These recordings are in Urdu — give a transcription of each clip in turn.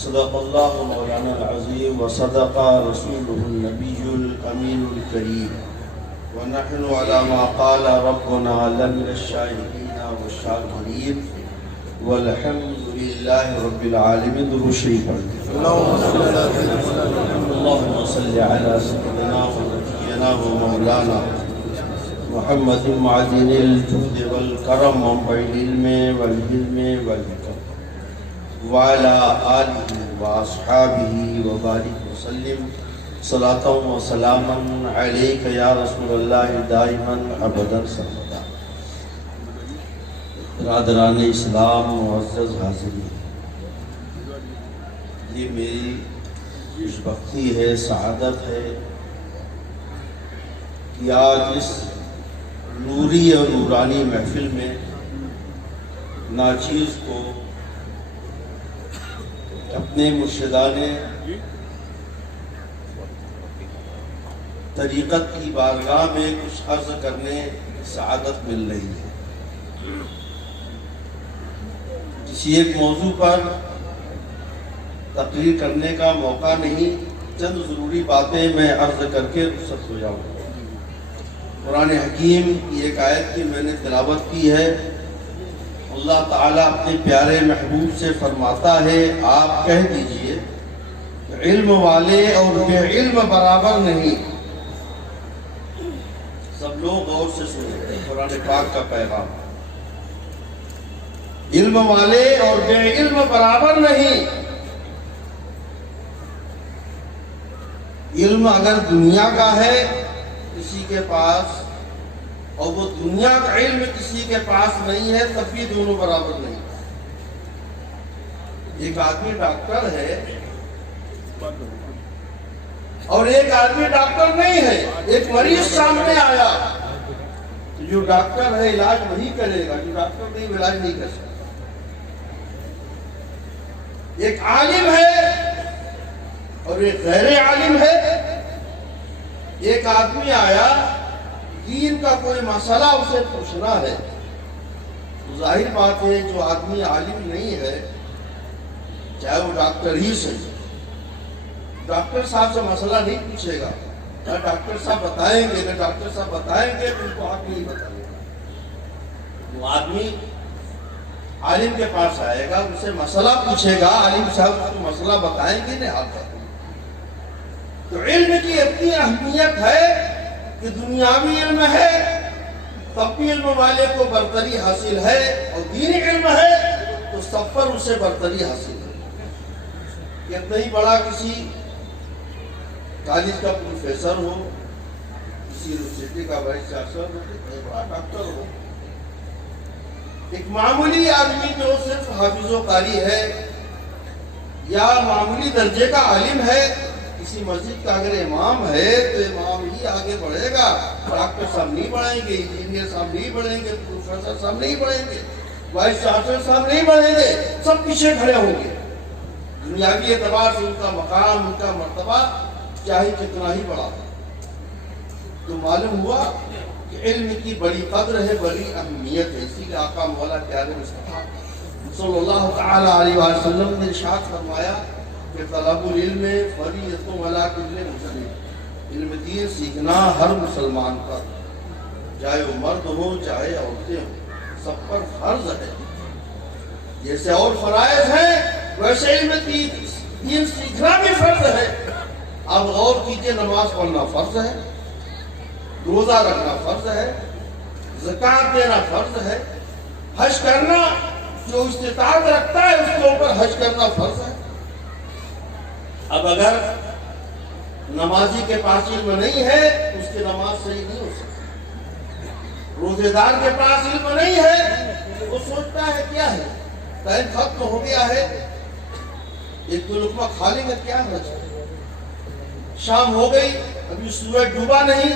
صدق اللہ مولانا العظیم وصدق رسولہ النبی الامین الکریم ونحن على ما قال ربنا لمن الشاہدین والشاکرین والحمد للہ رب العالمین. درود شریف پڑھیں. اللہم صلی علی سیدنا و نبینا و مولانا محمد معدن الجود والکرم منبع العلم والحلم والحکم وعلى آلہ واصحابہ وبارک وسلم صلاۃ و سلاما علیک یا رسول اللہ دائما ابدا سرمدا. برادران اسلام معزز حاضرین، یہ میری خوش بختی ہے، سعادت ہے کہ آج اس نوری اور نورانی محفل میں ناچیز کو اپنے مرشدان طریقت کی بارگاہ میں کچھ عرض کرنے کی سعادت مل رہی ہے. کسی ایک موضوع پر تقریر کرنے کا موقع نہیں، چند ضروری باتیں میں عرض کر کے رخصت ہو جاؤں. قرآن حکیم کی ایک آیت کی میں نے تلاوت کی ہے. اللہ تعالیٰ اپنے پیارے محبوب سے فرماتا ہے، آپ کہہ دیجئے علم والے اور بے علم برابر نہیں. سب لوگ غور سے سنیں قرآن پاک کا پیغام. علم والے اور بے علم برابر نہیں. علم اگر دنیا کا ہے کسی کے پاس اور وہ دنیا کا علم کسی کے پاس نہیں ہے تب بھی دونوں برابر نہیں. ایک آدمی ڈاکٹر ہے اور ایک آدمی ڈاکٹر نہیں ہے. ایک مریض سامنے آیا تو جو ڈاکٹر ہے علاج وہی کرے گا، جو ڈاکٹر نہیں علاج نہیں کر سکتا. ایک عالم ہے اور ایک غیر عالم ہے. ایک آدمی آیا، دین کا کوئی مسئلہ اسے پوچھنا ہے تو ظاہر بات ہے جو آدمی عالم نہیں ہے چاہے وہ ڈاکٹر ہی صحیح، ڈاکٹر صاحب سے مسئلہ نہیں پوچھے گا. نہ ڈاکٹر صاحب بتائیں گے، نہ ڈاکٹر صاحب بتائیں گے تو ان کو آپ نہیں بتائیں گے. وہ آدمی عالم کے پاس آئے گا، ان سے مسئلہ پوچھے گا، عالم صاحب اس کو مسئلہ بتائیں گے نہیں آپ بتائیں. تو علم کی اتنی اہمیت ہے کہ دنیاوی علم ہے تب بھی علم والے کو برتری حاصل ہے، اور دینی علم ہے تو سب پر اسے برتری حاصل ہے. کتنا ہی بڑا کسی کالج کا پروفیسر ہو، کسی یونیورسٹی کا وائس چانسلر ہو، کتنا ہی بڑا ڈاکٹر ہو، ایک معمولی آدمی جو صرف حافظ و قاری ہے یا معمولی درجے کا عالم ہے، کسی مسجد کا اگر امام ہے تو امام ہی آگے بڑھے گا. ڈاکٹر صاحب نہیں بڑھیں گے، انجینئر صاحب نہیں بڑھیں گے، پروفیسر صاحب نہیں بڑھیں گے، وائس چانسلر صاحب نہیں بڑھیں گے، سب پیچھے کھڑے ہوں گے. دنیاوی اعتبار سے ان کا مقام، ان کا مرتبہ چاہے کتنا ہی بڑا. تو معلوم ہوا کہ علم کی بڑی قدر ہے، بڑی اہمیت ہے. اسی لیے آقا مولا پیارے مصطفیٰ صلی اللہ تعالی علیہ وسلم نے ارشاد فرمایا کہ طلب العلم فریضۃ علی کل مسلم. علم دین سیکھنا ہر مسلمان پر، چاہے وہ مرد ہو چاہے عورتیں ہوں، سب پر فرض ہے. جیسے اور فرائض ہیں ویسے علم دین سیکھنا بھی فرض ہے. اب غور کیجئے، نماز پڑھنا فرض ہے، روزہ رکھنا فرض ہے، زکوٰۃ دینا فرض ہے، حج کرنا جو استطاعت رکھتا ہے اس کے اوپر حج کرنا فرض ہے. اب اگر نمازی کے پاس علم نہیں ہے اس کی نماز صحیح نہیں ہو سکتی. روزے دار کے پاس علم نہیں ہے، وہ سوچتا ہے کیا ہے، ٹائم ختم ہو گیا ہے، ایک دو لقمہ کھا لیں گے کیا حرج ہے، شام ہو گئی ابھی سورج ڈوبا نہیں،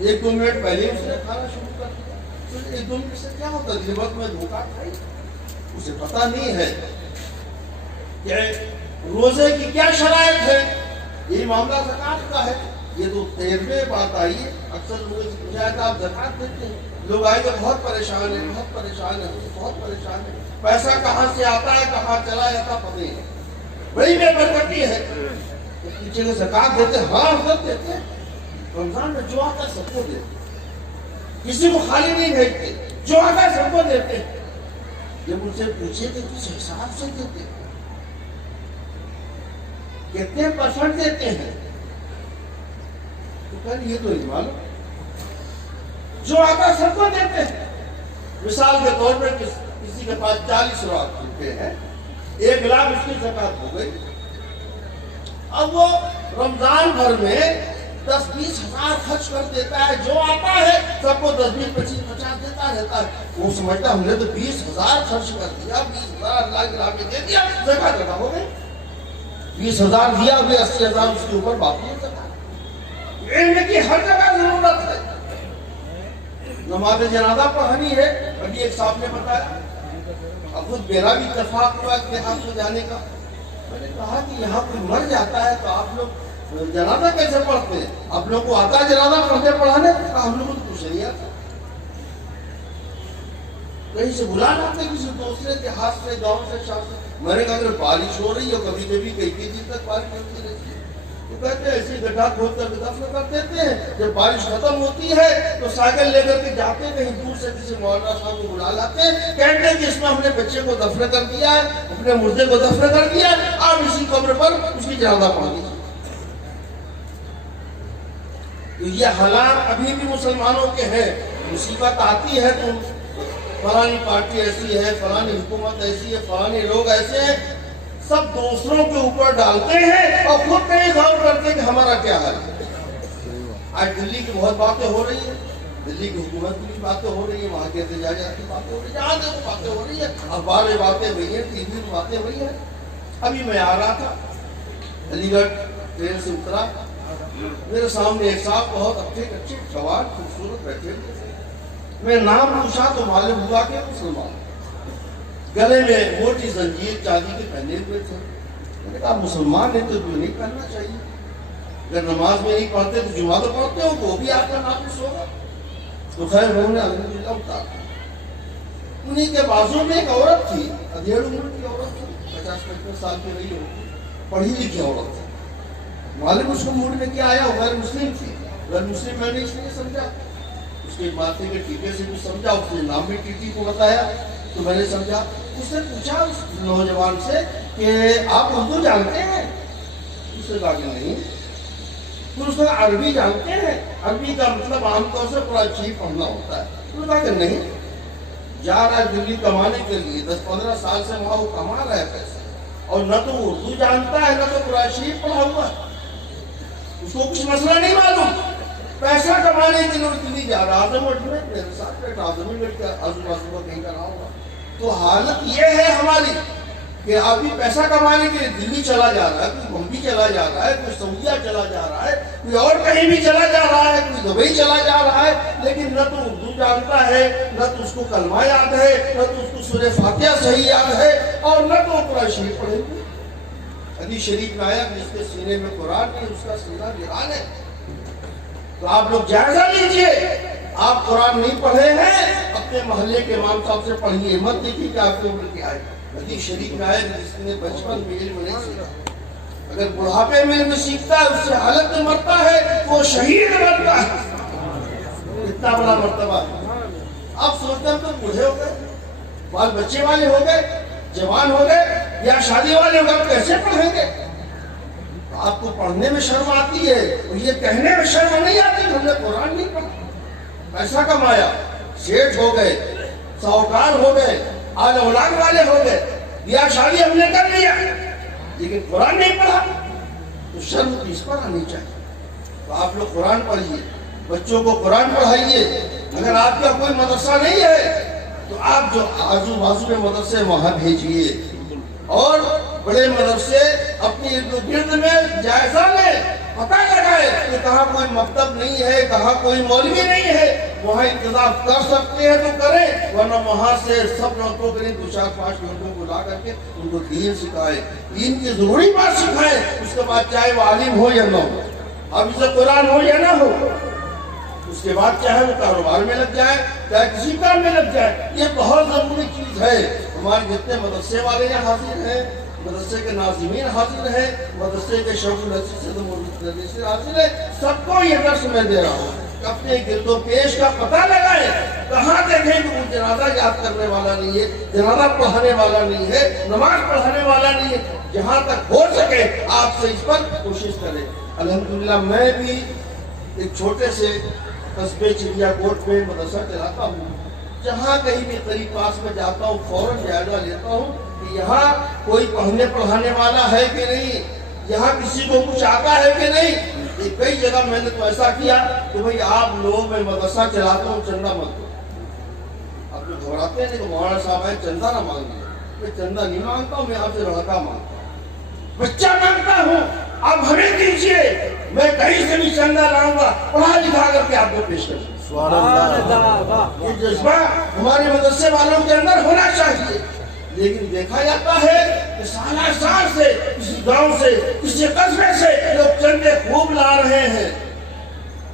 ایک دو منٹ پہلے اس نے کھانا شروع کر دیا. تو ایک دو منٹ سے کیا ہوتا ہے، وقت میں دھوکہ کھائی. اسے پتہ نہیں ہے کہ روزے کی کیا شرائط ہے. یہ معاملہ زکوٰۃ کا ہے. یہ تو 13ویں بات آئی ہے. اکثر لوگوں سے پوچھا جاتا ہے آپ زکوٰۃ دیتے ہیں، لوگ آئے گا بہت پریشان ہیں، بہت پریشان ہیں، بہت پریشان ہیں، پیسہ کہاں سے آتا ہے کہاں چلا جاتا پتہ نہیں. بڑی بے برکتی ہے. پیچھے کے زکات دیتے, ہاں سب دیتے ہیں. رمضان میں جو آتا ہے سب کو دیتے, کسی کو خالی نہیں بھیجتے, جو آتا ہے سب کو دیتے ہیں. جب ان سے پوچھے کہ کس حساب سے دیتے ہیں, کتنے پرسنٹ دیتے ہیں, تو کہا یہ تو نہیں معلوم, جو آتا ہے سب کو دیتے ہیں. مثال کے طور پر کسی کے پاس 40 لاکھ روپے ہیں, 1 لاکھ اس کی زکات ہو گئی. اب وہ رمضان بھر میں 10-20 ہزار خرچ کر دیتا ہے, جو آتا ہے سب کو 10-20-25-50 دیتا رہتا ہے. وہ سمجھتا ہم نے تو 20,000 خرچ کر دیا, 20,000 اللہ کے راہ میں دے دیا, زکات ادا ہو گئی. 20,000 دیا, ابھی 80,000 اس کے اوپر باقی ہے زکات. علم کی ہر جگہ ضرورت ہے. نماز جنازہ پڑھانی ہے, ابھی ایک صاحب نے بتایا, اب خود میرا بھی اتفاق ہوا اتحاد کو جانے کا. میں نے کہا کہ یہاں کوئی مر جاتا ہے تو آپ لوگ جنازہ کیسے پڑھتے ہیں, آپ لوگ کو آتا ہے جنازہ پڑھتے پڑھانے؟ ہم لوگوں کو کچھ نہیں آتا. کہیں سے بلا لاتے کسی دوسرے کے ہاتھ سے, گاؤں سے, شہر سے. میں نے کہا اگر بارش ہو رہی ہے, کبھی کبھی کئی دن تک بارش ہوتی رہتی ہے, تو کہتے ہیں ایسے گڈھا کھود کر دفن کر دیتے ہیں. جب بارش ختم ہوتی ہے تو سائیکل لے کر کے جاتے ہیں, کہیں دور سے کسی مولانا صاحب کو بلا لاتے ہیں, کہتے ہیں کہ اس میں ہم نے بچے کو دفن کر دیا ہے, اپنے مردے کو دفن کر دیا ہے, آپ اسی قبر پر اس کی جنازہ پڑھ دیجیے. تو یہ حالات ابھی بھی مسلمانوں کے ہیں. مصیبت آتی ہے تو فلانی پارٹی ایسی ہے, فلانی حکومت ایسی ہے, فلانی لوگ ایسے ہیں, سب دوسروں کے اوپر ڈالتے ہیں اور خود نہیں غور کرتے کہ ہمارا کیا حال ہے. آج دلی کی بہت باتیں ہو رہی ہیں, دلی کی حکومت کی بھی باتیں ہو رہی ہیں, وہاں کے احتجاجات کی باتیں ہو رہی ہیں, جہاں دیکھو باتیں ہو رہی ہیں, اخبار میں باتیں ہوئی ہیں, ٹی وی میں باتیں ہوئی ہیں. ابھی میں آ رہا تھا, علی گڑھ ٹرین سے اترا, میرے سامنے ایک صاحب بہت اچھے جوان خوبصورت بیٹھے ہوئے. میں نام پوچھا تو معلوم ہوا کہ مسلمان, گلے میں موٹی زنجیر چاندی کے پہنے ہوئے تھے. میں نے کہا مسلمان ہے تو نہیں پہننا چاہیے, اگر نماز میں نہیں پڑھتے تو جمعہ تو پڑھتے ہو, وہ بھی آپ کا ناقص ہوگا. تو خیر انہوں نے الحمدللہ اتار. انہیں کے بازو میں ایک عورت تھی, ادھیڑ عمر کی عورت تھی, 50-55 سال کی رہی ہوگی, پڑھی لکھی عورت تھی. معلوم اس کو موڈ میں کیا آیا, غیر مسلم تھی. غیر مسلم میں نے اس لیے سمجھا, اس کے بات ہے کہ ٹیٹے سے بھی سمجھا, اس نے نام بھی ٹیٹی کو بتایا تو میں نے سمجھا. اس نے پوچھا اس نوجوان سے کہ آپ اردو جانتے ہیں؟ اس نے کہا کہ نہیں. پھر اس نے عربی جانتے ہیں؟ عربی کا مطلب عام طور سے قرآن شریف پڑھنا ہوتا ہے. اس نے کہا کہ نہیں. جا رہا ہے دلی کمانے کے لیے, 10-15 سال سے وہاں وہ کما رہا ہے پیسے, اور نہ تو اردو جانتا ہے نہ تو قرآن شریف پڑھا ہوا ہے. اس کو کچھ مسئلہ نہیں معلوم, پیسہ کمانے کے لیے دلی جا رہا. اعظم گڑھ میں میرے ساتھ بیٹھا, اعظم گڑھ کے آزو بازو میں کہیں کا رہا ہوگا. تو حالت یہ ہے ہماری کہ ابھی پیسہ کمانے کے لیے دلی چلا جا رہا ہے, کوئی بمبئی چلا جا رہا ہے, کوئی سعودیہ چلا جا رہا ہے, کوئی اور کہیں بھی چلا جا رہا ہے, کوئی دبئی چلا جا رہا ہے, لیکن نہ تو اردو جانتا ہے, نہ تو اس کو کلمہ یاد ہے, نہ تو اس کو سورہ فاتحہ صحیح یاد ہے, اور نہ تو قرآن شریف پڑھے ہوئے. حدیث شریف میں آیا جس کے سینے میں قرآن نہیں, اس کا سینہ ویران ہے. تو آپ لوگ جائزہ لیجئے, آپ قرآن نہیں پڑھے ہیں, اپنے محلے کے امام صاحب سے پڑھیے, مت دیکھیے کہ آپ کی عمر کیا ہے. حدیث شریف میں آیا جس نے بچپن میں علم نہیں سیکھا, اگر بڑھاپے میں علم سیکھتا ہے, اس سے حالت میں مرتا ہے, وہ شہید مرتا ہے. اتنا بڑا مرتبہ ہے. آپ سوچتے ہیں تو بوڑھے ہو گئے, بال بچے والے ہو گئے, جوان ہو گئے, یا شادی والے ہو گئے, آپ کیسے پڑھیں گے؟ آپ کو پڑھنے میں شرم آتی ہے, اور یہ کہنے میں شرم نہیں آتی ہم نے قرآن نہیں پڑھا. پیسہ کمایا, سیٹ ہو گئے, ساہوکار ہو گئے, آل اولاد والے ہو گئے, بیاہ شادی ہم نے کر لیا, لیکن قرآن نہیں پڑھا, تو شرم کس پر آنی چاہیے. تو آپ لوگ قرآن پڑھیے, بچوں کو قرآن پڑھائیے. اگر آپ کا کوئی مدرسہ نہیں ہے تو آپ جو آزو بازو میں مدرسے وہاں بھیجیے, اور بڑے مدرسے اپنی ارد گرد میں جائزہ لیں, پتہ لگائے کہ کہاں کوئی مکتب نہیں ہے, کہاں کوئی مولوی نہیں ہے, وہاں انتظام کر سکتے ہیں تو کریں, ورنہ وہاں سے سب لڑکوں کے لیے 2-4-5 لڑکوں کو لا کر کے ان کو دین سکھائے, دین کی ضروری بات سکھائے. اس کے بعد چاہے وہ عالم ہو یا نہ ہو, حافظ قرآن ہو یا نہ ہو, اس کے بعد چاہے وہ کاروبار میں لگ جائے, چاہے کسی کام میں لگ جائے. یہ بہت ضروری چیز ہے. ہمارے جتنے مدرسے والے یہاں حاضر ہیں, مدرسے کے ناظمین حاضر ہیں، مدرسے کے شوق الحدیث حاضر ہے، سب کو یہ درس میں دے رہا ہوں۔ اپنے گرد و پیش کا پتہ لگائیں، کہاں دیکھیں کہ وہ جنازہ یاد کرنے والا نہیں ہے، جنازہ پڑھانے والا نہیں ہے، نماز پڑھانے والا نہیں ہے۔ جہاں تک ہو سکے آپ سے اس پر کوشش کریں۔ الحمدللہ میں بھی ایک چھوٹے سے قصبے چڑیا کوٹ میں مدرسہ چلاتا ہوں۔ جہاں کہیں بھی قریب پاس میں جاتا ہوں فوراً جائزہ لیتا ہوں کہ یہاں کوئی پڑھنے پڑھانے والا ہے کہ نہیں، یہاں کسی کو کچھ آتا ہے کہ نہیں۔ کئی جگہ میں نے تو ایسا کیا کہ بھئی آپ لوگ میں مدرسہ چلاتا ہوں، چندہ مت دو۔ آپ لوگ گھبراتے ہیں کہ مولانا صاحب ہے چندہ نہ مانگیے۔ میں چندہ نہیں مانگتا ہوں، میں آپ سے لڑکا مانگتا ہوں، بچہ مانگتا ہوں، آپ ہمیں دیجیے، میں کہیں سے بھی چندہ لاؤں گا، پڑھا لکھا کر کے آپ کو پیش کروں۔ یہ جذبہ ہمارے مدرسے والوں کے اندر ہونا چاہیے۔ لیکن دیکھا جاتا ہے کہ سالہ سال سے کسی گاؤں سے کسی قصبے سے لوگ چندے خوب لا رہے ہیں،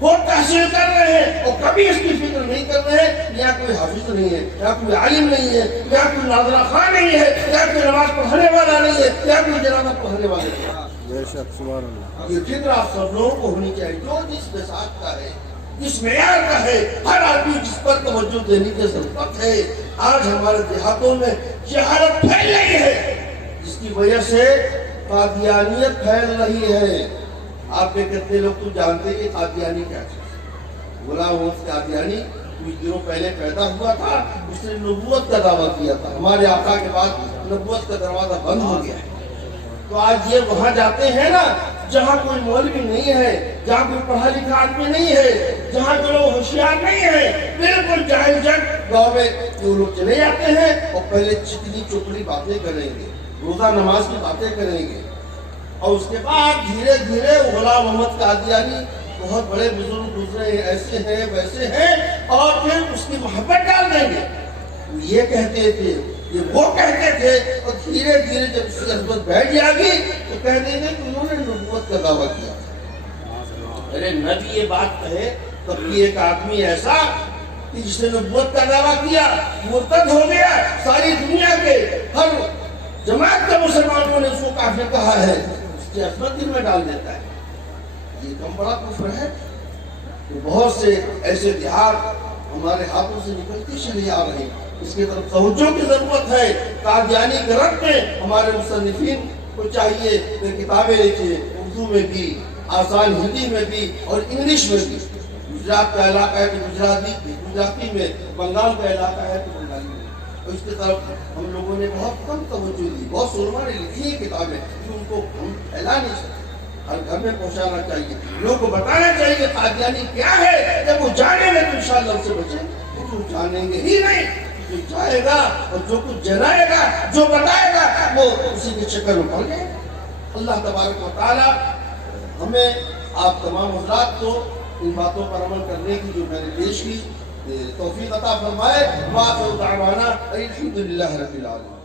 خوب تحصیل کر رہے ہیں، اور کبھی اس کی فکر نہیں کر رہے ہیں یا کوئی حافظ نہیں ہے، یا کوئی عالم نہیں ہے، یا کوئی ناظرہ خواہ نہیں ہے، یا کوئی نماز پڑھنے والا نہیں ہے، یا کوئی جنازہ پڑھنے والا نہیں ہے۔ یہ فکر آپ سب لوگوں کو ہونی چاہیے، جو جس مزاج کا ہے، جس معیار کا ہے، ہر آدمی جس پر توجہ دینے کی ضرورت ہے۔ آج ہمارے دیہاتوں میں جہالت پھیل رہی ہے، جس کی وجہ سے قادیانیت پھیل رہی ہے۔ آپ کے کتنے لوگ تو جانتے ہیں کہ قادیانی کیا چیز؟ غلام محمد قادیانی کچھ دنوں پہلے پیدا ہوا تھا، اس نے نبوت کا دعویٰ کیا تھا، ہمارے آقا کے بعد نبوت کا دروازہ بند ہو گیا ہے۔ تو آج یہ وہاں جاتے ہیں نا جہاں کوئی مولوی نہیں ہے، جہاں کوئی پڑھا لکھا آدمی نہیں ہے، جہاں کے لوگ ہوشیار نہیں ہے، بالکل جاہل جنگ گاؤں میں وہ لوگ چلے جاتے ہیں اور پہلے چکنی چپڑی باتیں کریں گے، روزہ نماز کی باتیں کریں گے، اور اس کے بعد دھیرے دھیرے غلام محمد قادیانی بہت بڑے بزرگ گزرے ہیں، ایسے ہیں ویسے ہیں، اور پھر اس کی محبت ڈال دیں گے۔ یہ کہتے تھے، یہ وہ کہتے تھے، اور دھیرے دھیرے جب اس کی عظمت بیٹھ جائے گی تو کہہ دیں گے کہ انہوں نے نبوت کا دعویٰ کیا۔ ارے نبی یہ بات کہے تب بھی ایک آدمی ایسا کہ جس نے نبوت کا دعویٰ کیا مرتد ہو گیا، ساری دنیا کے ہر جماعت کے مسلمانوں نے اس کو کافر کہا ہے، اس کی عظمت دل میں ڈال دیتا ہے۔ یہ کم بڑا کفر ہے کہ بہت سے ایسے دیہات ہمارے ہاتھوں سے نکلتے چلے آ رہے ہیں۔ اس کی طرف توجہ کی ضرورت ہے۔ قادیانی کے رد میں ہمارے مصنفین کو چاہیے کہ کتابیں لکھیں، اردو میں بھی، آسان ہندی میں بھی اور انگلش میں بھی۔ گجرات کا علاقہ ہے تو گجراتی میں، بنگال کا علاقہ ہے تو بنگالی میں، اور اس کی طرف ہم لوگوں نے بہت کم توجہ دی۔ بہت سے علماء نے لکھی ہیں کتابیں کہ ان کو ہم پھیلا نہیں سکتے، ہر گھر میں پہنچانا چاہیے، لوگوں کو بتانا چاہیے کہ قادیانی کیا ہے۔ جب وہ جانیں گے تو انشاءاللہ اس سے بچیں گے، جو جانیں گے ہی نہیں، جو جائے گا اور جو کچھ جنائے گا، جو بتائے گا، وہ اسی کی شکل میں پڑ جائے گا۔ اللہ تبارک و تعالی ہمیں آپ تمام حضرات کو ان باتوں پر عمل کرنے کی جو میں نے پیش کی توفیق عطا فرمائے۔ وآخر دعوانا الحمدللہ رب العالمین۔